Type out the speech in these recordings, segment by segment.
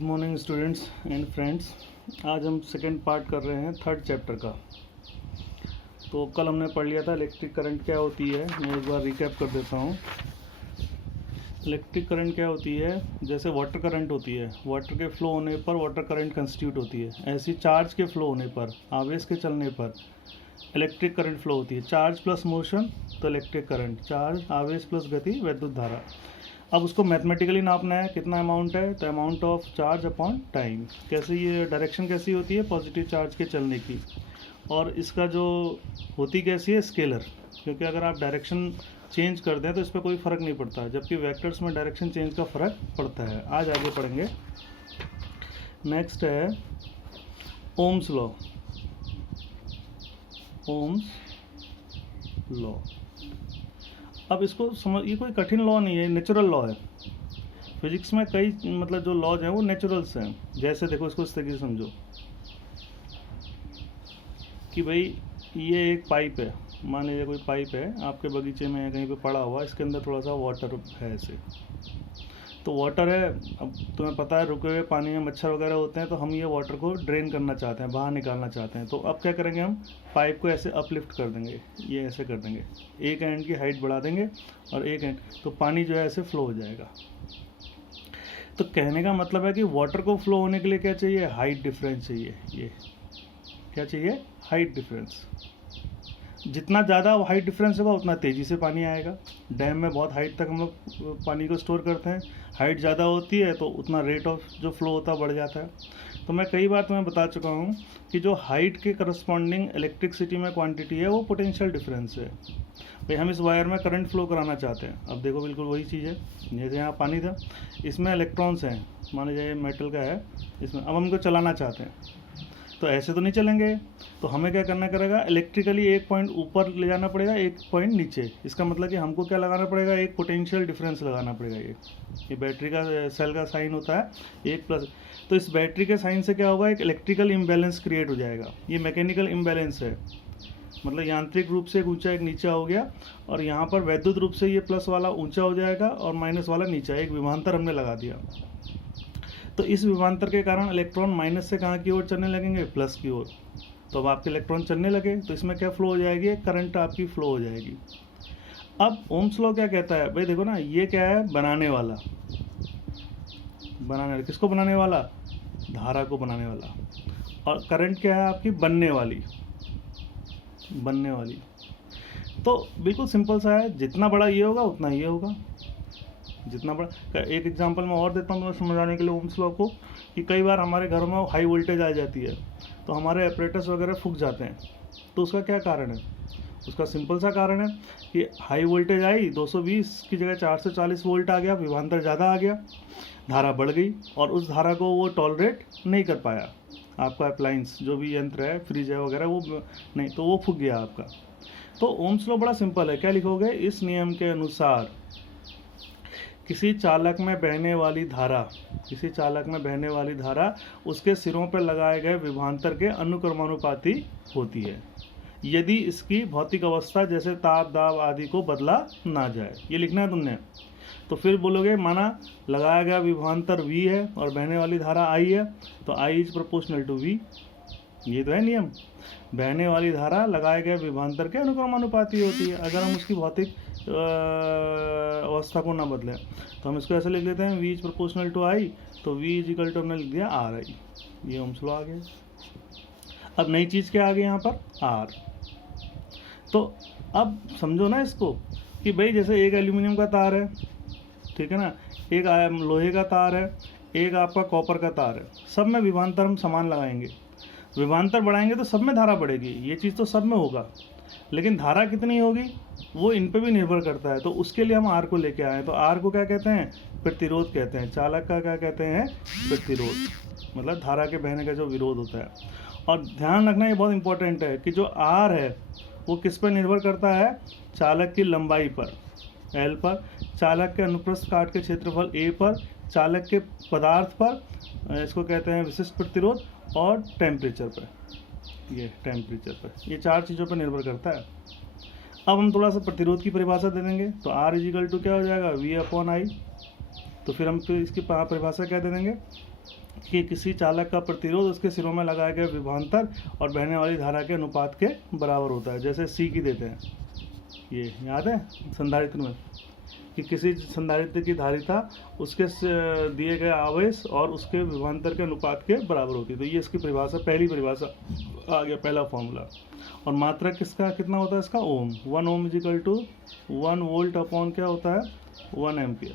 Good morning students and friends. आज हम second part कर रहे हैं थर्ड चैप्टर का। तो कल हमने पढ़ लिया था इलेक्ट्रिक करंट क्या होती है। मैं एक बार रिकैप कर देता हूँ। इलेक्ट्रिक करंट क्या होती है, जैसे वाटर करंट होती है, वाटर के फ्लो होने पर वाटर करंट कंस्टिट्यूट होती है। ऐसी चार्ज के फ्लो होने पर, आवेश के चलने पर इलेक्ट्रिक करंट फ्लो होती है। चार्ज प्लस मोशन तो इलेक्ट्रिक करंट, चार्ज आवेश प्लस गति विद्युत धारा। अब उसको मैथमेटिकली नापना है, कितना अमाउंट है, तो amount of charge upon time. कैसे ये डायरेक्शन कैसी होती है, पॉजिटिव चार्ज के चलने की। और इसका जो होती कैसी है, स्केलर, क्योंकि अगर आप डायरेक्शन चेंज कर दें तो इस पर कोई फ़र्क नहीं पड़ता, जबकि वेक्टर्स में डायरेक्शन चेंज का फ़र्क पड़ता है। आज आगे पढ़ेंगे। नेक्स्ट है ओम्स लॉ। ओम्स लॉ, अब इसको समझ, ये कोई कठिन लॉ नहीं है, नेचुरल लॉ है। फिजिक्स में कई मतलब जो लॉज हैं वो नेचुरल्स हैं। जैसे देखो, इसको इस तरीके से समझो कि भाई ये एक पाइप है, मान लीजिए कोई पाइप है आपके बगीचे में कहीं पे पड़ा हुआ, इसके अंदर थोड़ा सा वाटर है ऐसे। तो वाटर है, अब तुम्हें पता है रुके हुए पानी में मच्छर वगैरह होते हैं, तो हम ये वाटर को ड्रेन करना चाहते हैं, बाहर निकालना चाहते हैं। तो अब क्या करेंगे, हम पाइप को ऐसे अपलिफ्ट कर देंगे, ये ऐसे कर देंगे, एक एंड की हाइट बढ़ा देंगे और एक एंड, तो पानी जो है ऐसे फ्लो हो जाएगा। तो कहने का मतलब है कि वाटर को फ्लो होने के लिए क्या चाहिए, हाइट डिफरेंस चाहिए। ये क्या चाहिए, हाइट डिफरेंस। जितना ज़्यादा हाइट डिफरेंस होगा उतना तेज़ी से पानी आएगा। डैम में बहुत हाइट तक हम लोग पानी को स्टोर करते हैं, हाइट ज़्यादा होती है तो उतना रेट ऑफ जो फ्लो होता है बढ़ जाता है। तो मैं कई बार तुम्हें बता चुका हूँ कि जो हाइट के करस्पॉन्डिंग इलेक्ट्रिसिटी में क्वांटिटी है वो पोटेंशियल डिफरेंस है। भाई हम इस वायर में करंट फ्लो कराना चाहते हैं, अब देखो बिल्कुल वही चीज़ है। जैसे यहाँ पानी था, इसमें इलेक्ट्रॉन्स हैं, मान लीजिए ये मेटल का है इसमें, अब हम इनको चलाना चाहते हैं, तो ऐसे तो नहीं चलेंगे। तो हमें क्या करना पड़ेगा, इलेक्ट्रिकली एक पॉइंट ऊपर ले जाना पड़ेगा, एक पॉइंट नीचे। इसका मतलब कि हमको क्या लगाना पड़ेगा, एक पोटेंशियल डिफरेंस लगाना पड़ेगा। ये बैटरी का सेल का साइन होता है एक प्लस। तो इस बैटरी के साइन से क्या होगा, एक इलेक्ट्रिकल इम्बैलेंस क्रिएट हो जाएगा। ये मैकेनिकल इम्बैलेंस है, मतलब यांत्रिक रूप से एक ऊंचा एक नीचा हो गया, और यहाँ पर वैद्युत रूप से ये प्लस वाला ऊंचा हो जाएगा और माइनस वाला नीचा। एक विभवांतर हमने लगा दिया। तो इस विभवांतर के कारण इलेक्ट्रॉन माइनस से कहाँ की ओर चलने लगेंगे, प्लस की ओर। तो अब आपके इलेक्ट्रॉन चलने लगे तो इसमें क्या फ्लो हो जाएगी, करंट आपकी फ्लो हो जाएगी। अब ओम्स लॉ क्या कहता है, भाई देखो ना, ये क्या है, बनाने वाला, किसको बनाने वाला, धारा को बनाने वाला। और करंट क्या है आपकी, बनने वाली। तो बिल्कुल सिंपल सा है, जितना बड़ा ये होगा उतना ये होगा, जितना बड़ा। एक एग्जांपल मैं और देता हूँ तुम्हें समझाने के लिए ओम्स लॉ को, कि कई बार हमारे घरों में हाई वोल्टेज आ जाती है तो हमारे एपरेटस वगैरह फूक जाते हैं। तो उसका क्या कारण है, उसका सिंपल सा कारण है कि हाई वोल्टेज आई, 220 की जगह 440 वोल्ट आ गया, विभवांतर ज़्यादा आ गया, धारा बढ़ गई, और उस धारा को वो टॉलरेट नहीं कर पाया। आपका अप्लायंस जो भी यंत्र है, फ्रिज है वगैरह, वो नहीं, तो वो फूक गया आपका। तो ओम्स लॉ बड़ा सिंपल है, क्या लिखोगे, इस नियम के अनुसार किसी चालक में बहने वाली धारा उसके सिरों पर लगाए गए विभवांतर के अनुक्रमानुपाती होती है, यदि इसकी भौतिक अवस्था जैसे ताप दाब आदि को बदला ना जाए। ये लिखना है तुमने। तो फिर बोलोगे, माना लगाया गया विभवांतर V है और बहने वाली धारा I है, तो I is proportional to V। ये तो है नियम, बहने वाली धारा लगाए गए विभवांतर के अनुक्रमानुपाती होती है। अगर हम उसकी भौतिक अवस्था को ना बदलें तो हम इसको ऐसे लिख लेते हैं, V is proportional to I, तो V इज इक्वल टू हमने लिख दिया RI। ये ओम्स लॉ आ गया। अब नई चीज़ क्या आ गई यहाँ पर, R। तो अब समझो ना इसको कि भाई जैसे एक एल्यूमिनियम का तार है, ठीक है ना, एक लोहे का तार है, एक आपका कॉपर का तार है, सब में विभवांतर हम समान लगाएंगे। विभवांतर बढ़ाएंगे तो सब में धारा बढ़ेगी, ये चीज़ तो सब में होगा, लेकिन धारा कितनी होगी वो इन पे भी निर्भर करता है। तो उसके लिए हम आर को लेके आए। तो आर को क्या कहते हैं, प्रतिरोध कहते हैं। चालक का क्या कहते हैं, प्रतिरोध, मतलब धारा के बहने का जो विरोध होता है। और ध्यान रखना, ये बहुत इंपॉर्टेंट है कि जो आर है वो किस पर निर्भर करता है, चालक की लंबाई पर एल पर, चालक के अनुप्रस्थ काट के क्षेत्रफल ए पर, चालक के पदार्थ पर, इसको कहते हैं विशिष्ट प्रतिरोध, और टेम्परेचर पर, ये टेम्परेचर पर, ये चार चीज़ों पर निर्भर करता है। अब हम थोड़ा सा प्रतिरोध की परिभाषा दे देंगे। तो R इजिकल टू क्या हो जाएगा, V अपॉन I। तो फिर हम फिर इसकी परिभाषा क्या दे देंगे कि किसी चालक का प्रतिरोध उसके सिरों में लगाए गए विभवांतर और बहने वाली धारा के अनुपात के बराबर होता है। जैसे सी की देते हैं, ये याद है संधारित्र में कि किसी संधारित्र की धारिता उसके दिए गए आवेश और उसके विभवांतर के अनुपात के बराबर होती है। तो ये इसकी परिभाषा, पहली परिभाषा आ गया, पहला फॉर्मूला। और मात्रक किसका कितना होता है इसका, ओम। 1 ओम इजिकल टू 1 वोल्ट अपॉन क्या होता है, 1 एम्पियर।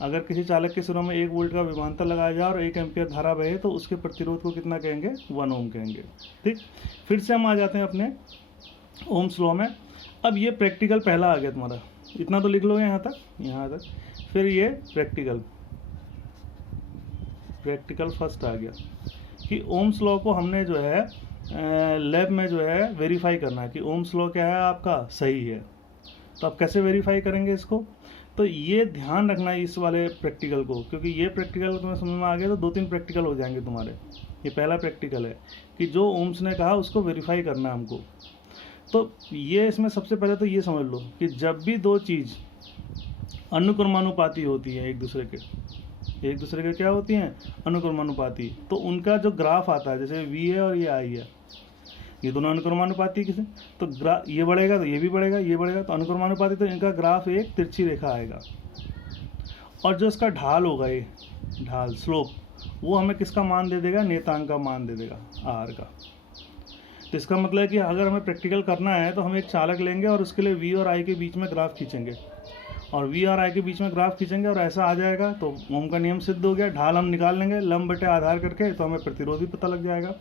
अगर किसी चालक के सिरों में 1 वोल्ट का विभवांतर लगाया जाए और 1 एम्पियर धारा बहे तो उसके प्रतिरोध को कितना कहेंगे, 1 ओम कहेंगे। ठीक, फिर से हम आ जाते हैं अपने ओम्स लॉ में। अब ये प्रैक्टिकल पहला आ गया तुम्हारा, इतना तो लिख लोगे यहाँ तक। फिर ये प्रैक्टिकल फर्स्ट आ गया कि ओम्स लॉ को हमने जो है लैब में जो है वेरीफाई करना है कि ओम्स लॉ क्या है आपका, सही है। तो आप कैसे वेरीफाई करेंगे इसको, तो ये ध्यान रखना है इस वाले प्रैक्टिकल को, क्योंकि ये प्रैक्टिकल तुम्हें समझ में आ गया तो 2-3 प्रैक्टिकल हो जाएंगे तुम्हारे। ये पहला प्रैक्टिकल है कि जो ओम्स ने कहा उसको वेरीफाई करना है हमको। तो ये इसमें सबसे पहले तो ये समझ लो कि जब भी दो चीज़ अनुक्रमानुपाती होती है एक दूसरे के क्या होती हैं, अनुक्रमानुपाती, तो उनका जो ग्राफ आता है, जैसे वी है और ये आई है, ये दोनों अनुक्रमानुपाती किसे, तो ये बढ़ेगा तो ये भी बढ़ेगा, ये बढ़ेगा तो अनुक्रमानुपाती, तो इनका ग्राफ एक तिरछी रेखा आएगा। और जो इसका ढाल होगा, ये ढाल स्लोप, वो हमें किसका मान दे देगा, नेतांक का मान दे देगा, आर का। तो इसका मतलब है कि अगर हमें प्रैक्टिकल करना है तो हम एक चालक लेंगे और उसके लिए वी और आई के बीच में ग्राफ खींचेंगे, और वी और आई के बीच में ग्राफ खींचेंगे और ऐसा आ जाएगा तो ओम का नियम सिद्ध हो गया। ढाल हम निकाल लेंगे लंब बटे आधार करके, तो हमें प्रतिरोध भी पता लग जाएगा।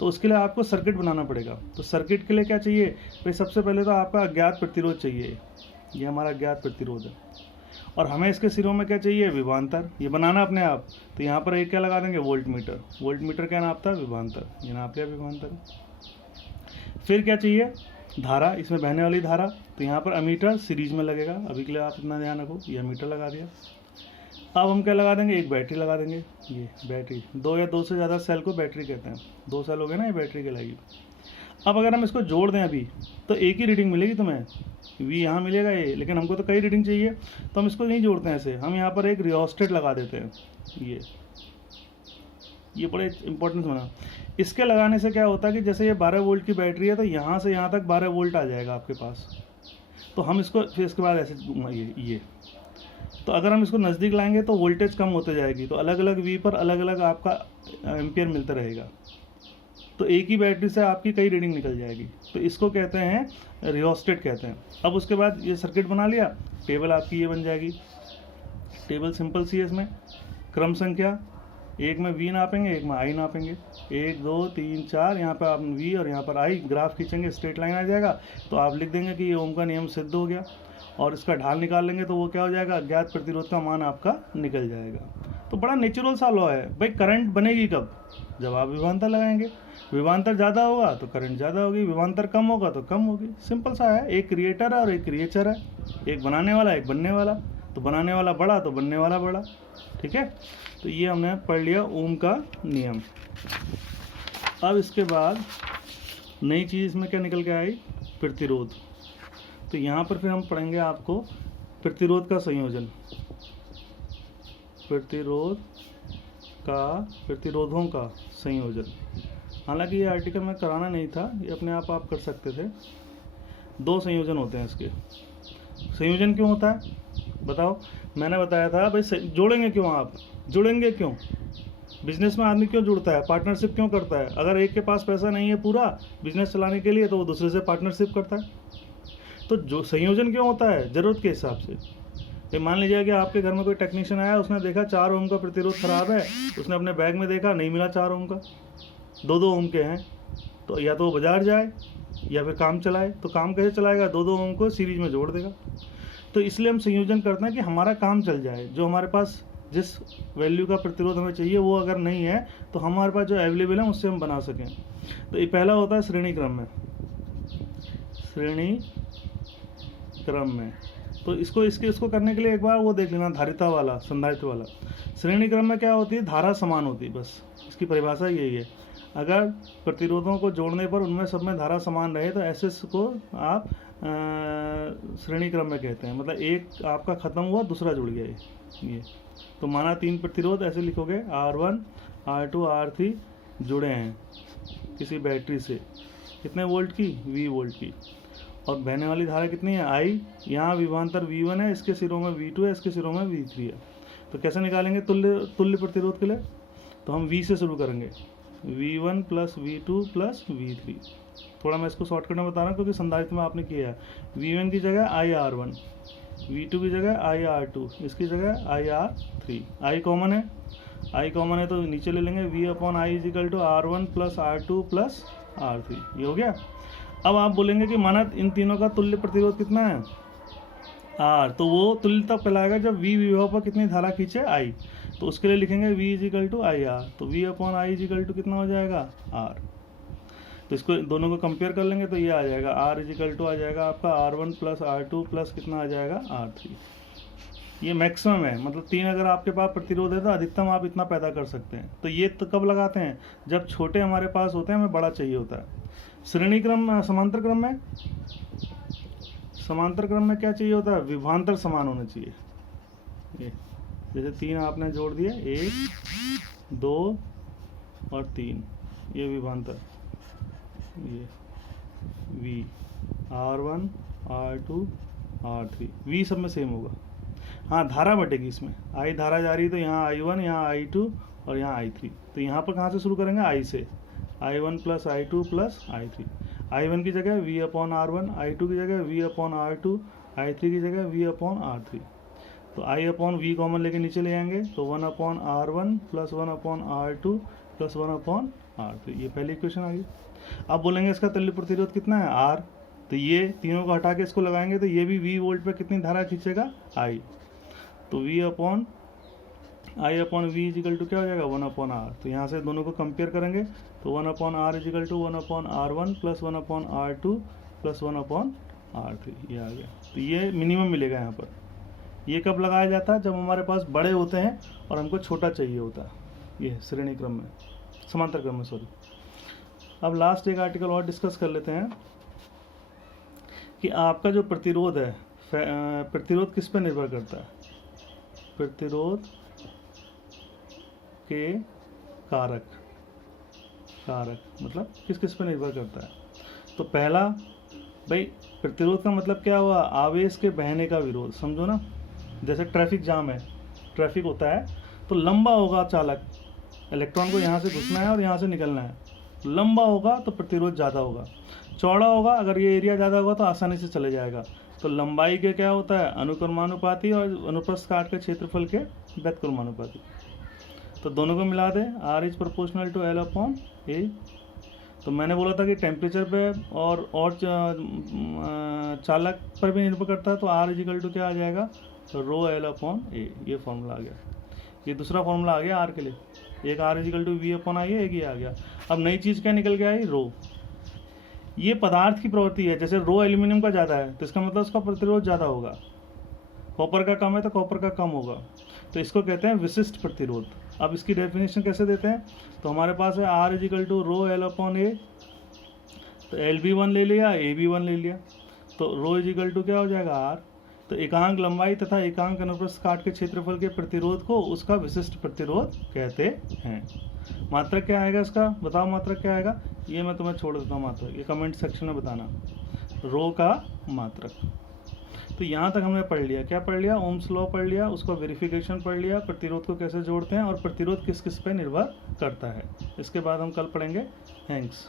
तो उसके लिए आपको सर्किट बनाना पड़ेगा। तो सर्किट के लिए क्या चाहिए भाई, सबसे पहले तो आपका अज्ञात प्रतिरोध चाहिए, ये हमारा अज्ञात प्रतिरोध है। और हमें इसके सिरों में क्या चाहिए, विभवांतर, ये बनाना अपने आप। तो यहाँ पर एक क्या लगा देंगे, वोल्ट मीटर क्या नापता है, विभवांतर, ये नाप लिया विभवांतर। फिर क्या चाहिए, धारा, इसमें बहने वाली धारा, तो यहाँ पर अमीटर सीरीज में लगेगा। अभी के लिए आप इतना ध्यान रखो, ये अमीटर लगा दिया। अब हम क्या लगा देंगे, एक बैटरी लगा देंगे, ये बैटरी, 2 या 2 से ज़्यादा सेल को बैटरी कहते हैं, 2 सेल हो गए ना, ये बैटरी कहलाएगी। अब अगर हम इसको जोड़ दें अभी तो एक ही रीडिंग मिलेगी तुम्हें, वी यहाँ मिलेगा ये, लेकिन हमको तो कई रीडिंग चाहिए, तो हम इसको नहीं जोड़ते हैं ऐसे, हम यहाँ पर एक रियोस्टेट लगा देते हैं। ये बड़े इंपॉर्टेंट बना। इसके लगाने से क्या होता है कि जैसे ये 12 वोल्ट की बैटरी है तो यहाँ से यहाँ तक 12 वोल्ट आ जाएगा आपके पास। तो हम इसको फिर इसके बाद ऐसे ये तो अगर हम इसको नज़दीक लाएंगे तो वोल्टेज कम होते जाएगी, तो अलग अलग वी पर अलग अलग आपका एम्पियर मिलता रहेगा। तो एक ही बैटरी से आपकी कई रीडिंग निकल जाएगी, तो इसको कहते हैं रियोस्टेट कहते हैं। अब उसके बाद ये सर्किट बना लिया, टेबल आपकी ये बन जाएगी। टेबल सिंपल सी है, इसमें क्रम संख्या, एक में वी नापेंगे, एक में आई नापेंगे, 1 2 3 4, यहाँ पर आप वी और यहाँ पर आई, ग्राफ खींचेंगे, स्ट्रेट लाइन आ जाएगा। तो आप लिख देंगे कि ये ओम का नियम सिद्ध हो गया। और इसका ढाल निकाल लेंगे तो वो क्या हो जाएगा, अज्ञात प्रतिरोध का मान आपका निकल जाएगा। तो बड़ा नेचुरल सा लॉ है भाई। करंट बनेगी कब, जब आप विभवांतर लगाएंगे। विभवांतर ज़्यादा होगा तो करंट ज़्यादा होगी, विभवांतर कम होगा तो कम होगी। सिंपल सा है, एक क्रिएटर है और एक क्रिएचर है, एक बनाने वाला एक बनने वाला। तो बनाने वाला बड़ा तो बनने वाला बड़ा, ठीक है। तो ये हमने पढ़ लिया ओम का नियम। अब इसके बाद नई चीज़ इसमें क्या निकल के आई, प्रतिरोध। तो यहाँ पर फिर हम पढ़ेंगे आपको प्रतिरोध का संयोजन, प्रतिरोधों का संयोजन। हालांकि ये आर्टिकल में कराना नहीं था, ये अपने आप कर सकते थे। 2 संयोजन होते हैं इसके। संयोजन क्यों होता है बताओ, मैंने बताया था भाई, जोड़ेंगे क्यों, आप जुड़ेंगे क्यों, बिजनेस में आदमी क्यों जुड़ता है, पार्टनरशिप क्यों करता है। अगर एक के पास पैसा नहीं है पूरा बिजनेस चलाने के लिए तो वो दूसरे से पार्टनरशिप करता है। तो जो संयोजन क्यों होता है, ज़रूरत के हिसाब से। मान लीजिए कि आपके घर में कोई टेक्नीशियन आया, उसने देखा 4 ओम का प्रतिरोध खराब है, उसने अपने बैग में देखा नहीं मिला 4 ओम का, 2-2 ओम के हैं, तो या तो वो बाजार जाए या फिर काम चलाए। तो काम कैसे चलाएगा, 2-2 ओम को सीरीज में जोड़ देगा। तो इसलिए हम संयोजन करते हैं कि हमारा काम चल जाए। जो हमारे पास जिस वैल्यू का प्रतिरोध हमें चाहिए वो अगर नहीं है तो हमारे पास जो अवेलेबल है उससे हम बना सकें। तो ये पहला होता है श्रेणी क्रम में। तो इसको करने के लिए एक बार वो देख लेना, धारिता वाला, संधारित्र वाला। श्रेणी क्रम में क्या होती है, धारा समान होती है, बस इसकी परिभाषा यही है। अगर प्रतिरोधों को जोड़ने पर उनमें सब में धारा समान रहे तो ऐसे को आप श्रेणी क्रम में कहते हैं। मतलब एक आपका ख़त्म हुआ दूसरा जुड़ गया, ये तो माना 3 प्रतिरोध ऐसे लिखोगे, R1 R2 R3 जुड़े हैं किसी बैटरी से, कितने वोल्ट की, V वोल्ट की, और बहने वाली धारा कितनी है, I। यहाँ विभवांतर V1 है, इसके सिरों में V2 है, इसके सिरों में V3 है। तो कैसे निकालेंगे तुल्य प्रतिरोध के लिए, तो हम V से शुरू करेंगे, V1 plus V2 plus V3। थोड़ा मैं इसको शॉर्टकट में बता रहा हूँ क्योंकि संधारित्र में आपने किया है। V1 की जगह IR1, V2 की जगह IR2, इसकी जगह IR3। I कॉमन है तो नीचे ले लेंगे, V/I = R1 plus R2 plus R3। ये हो गया। अब आप बोलेंगे कि माना इन तीनों का तुल्य प्रतिरोध कितना है, R, तो वो तुल्य तब कहलाएगा जब V विभव पर कितनी धारा खींचे, I। तो उसके लिए लिखेंगे V = IR, तो V/I = कितना हो जाएगा, R। तो इसको दोनों को कंपेयर कर लेंगे तो ये आ जाएगा R = आ जाएगा आपका R1 प्लस R2 प्लस कितना आ जाएगा, R3। ये मैक्सिमम है, मतलब 3 अगर आपके पास प्रतिरोध है तो अधिकतम आप इतना पैदा कर सकते हैं। तो ये तो कब लगाते हैं, जब छोटे हमारे पास होते हैं, हमें बड़ा चाहिए होता है। श्रेणी क्रम, समांतर क्रम में क्या चाहिए होता है, विभवांतर समान होने चाहिए। ये जैसे 3 आपने जोड़ दिए, 1 2 और 3, ये विभवांतर, ये V, R1 R2 R3, V सब में सेम होगा। हाँ, धारा बटेगी इसमें, I धारा जा रही है तो यहाँ I1, यहाँ I2 और यहाँ I3। तो यहाँ पर कहाँ से शुरू करेंगे, I से, I1 plus I2 plus I3। I1 की जगह V/R1, I2 की जगह V/R2, I3 की जगह V/R3। तो I/V कॉमन लेके नीचे ले आएंगे, तो 1/R1 plus 1/R2 plus 1/R3। ये पहली इक्वेशन आ गई। अब बोलेंगे इसका तुल्य प्रतिरोध कितना है, R। तो ये तीनों को हटा के इसको लगाएंगे तो ये भी V वोल्ट पे कितनी धारा खींचेगा, I। तो V/I/V = क्या हो जाएगा, 1/R। तो यहाँ से दोनों को कंपेयर करेंगे तो 1/R = 1/R1 plus 1/R2 plus 1/R3। ये आ गया। तो ये मिनिमम मिलेगा यहाँ पर। ये कब लगाया जाता है, जब हमारे पास बड़े होते हैं और हमको छोटा चाहिए होता है। ये श्रेणी क्रम में, समांतर क्रम में, सॉरी। अब लास्ट एक आर्टिकल और डिस्कस कर लेते हैं कि आपका जो प्रतिरोध है, प्रतिरोध किस पर निर्भर करता है, प्रतिरोध के कारक मतलब किस किस पर निर्भर करता है। तो पहला भाई, प्रतिरोध का मतलब क्या हुआ, आवेश के बहने का विरोध, समझो ना। जैसे ट्रैफिक जाम है, ट्रैफिक होता है तो लंबा होगा चालक, इलेक्ट्रॉन को यहाँ से घुसना है और यहाँ से निकलना है, लंबा होगा तो प्रतिरोध ज़्यादा होगा, चौड़ा होगा अगर ये एरिया ज़्यादा होगा तो आसानी से चले जाएगा। तो लंबाई के क्या होता है, अनुक्रमानुपाती, और अनुप्रस्थ काट के क्षेत्रफल के व्यत्क्रमानुपाती। तो दोनों को मिला दे, R = L/A। तो मैंने बोला था कि टेम्परेचर पे और चालक पर भी निर्भर करता है। तो R = क्या आ जाएगा, ρL/A। ये फॉर्मूला आ गया। ये दूसरा फॉर्मूला आ गया R के लिए। एक R = V/I है, एक ये आ गया। अब नई चीज़ क्या निकल के आई, रो। ये पदार्थ की प्रवृत्ति है। जैसे रो एल्यूमिनियम का ज़्यादा है तो इसका मतलब उसका प्रतिरोध ज़्यादा होगा, कॉपर का कम है तो कॉपर का कम होगा। तो इसको कहते हैं विशिष्ट प्रतिरोध। अब इसकी डेफिनेशन कैसे देते हैं, तो हमारे पास है R = ρL/A। तो LB1 ले लिया, AB1 ले लिया, तो ρ क्या हो जाएगा, R। तो एकांक लंबाई तथा एकांक अनुप्रस्थ काट के क्षेत्रफल के प्रतिरोध को उसका विशिष्ट प्रतिरोध कहते हैं। मात्रक क्या आएगा इसका, बताओ मात्रक क्या आएगा, ये मैं तुम्हें छोड़ देता हूँ मात्रक, ये कमेंट सेक्शन में बताना, रो का मात्रक। तो यहाँ तक हमने पढ़ लिया, क्या पढ़ लिया, ओम्स लॉ पढ़ लिया, उसका वेरिफिकेशन पढ़ लिया, प्रतिरोध को कैसे जोड़ते हैं और प्रतिरोध किस किस पे निर्भर करता है। इसके बाद हम कल पढ़ेंगे। थैंक्स।